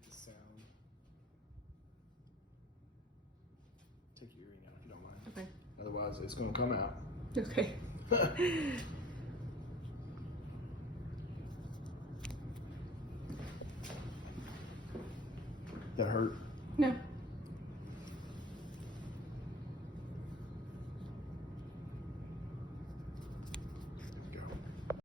get the sound. Take your earring out if you don't mind. Okay. Otherwise, it's going to come out. Okay. That hurt.